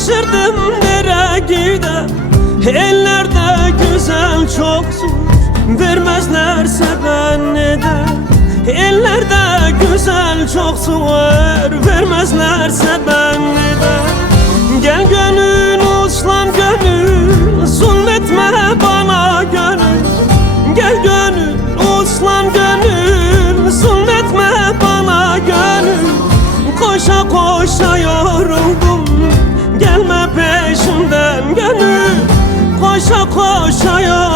Şaşırdım nereye gider. Ellerde güzel çok zor, vermezlerse ben neden? Ellerde güzel çok zor, vermezlerse ben neden? Gel gönül uslan gönül, zulmetme bana gönül. Gel gönül uslan gönül, zulmetme bana gönül. Koşa koşa yoruldum, gelme peşimden gönül. Koşa koşa yoruldum.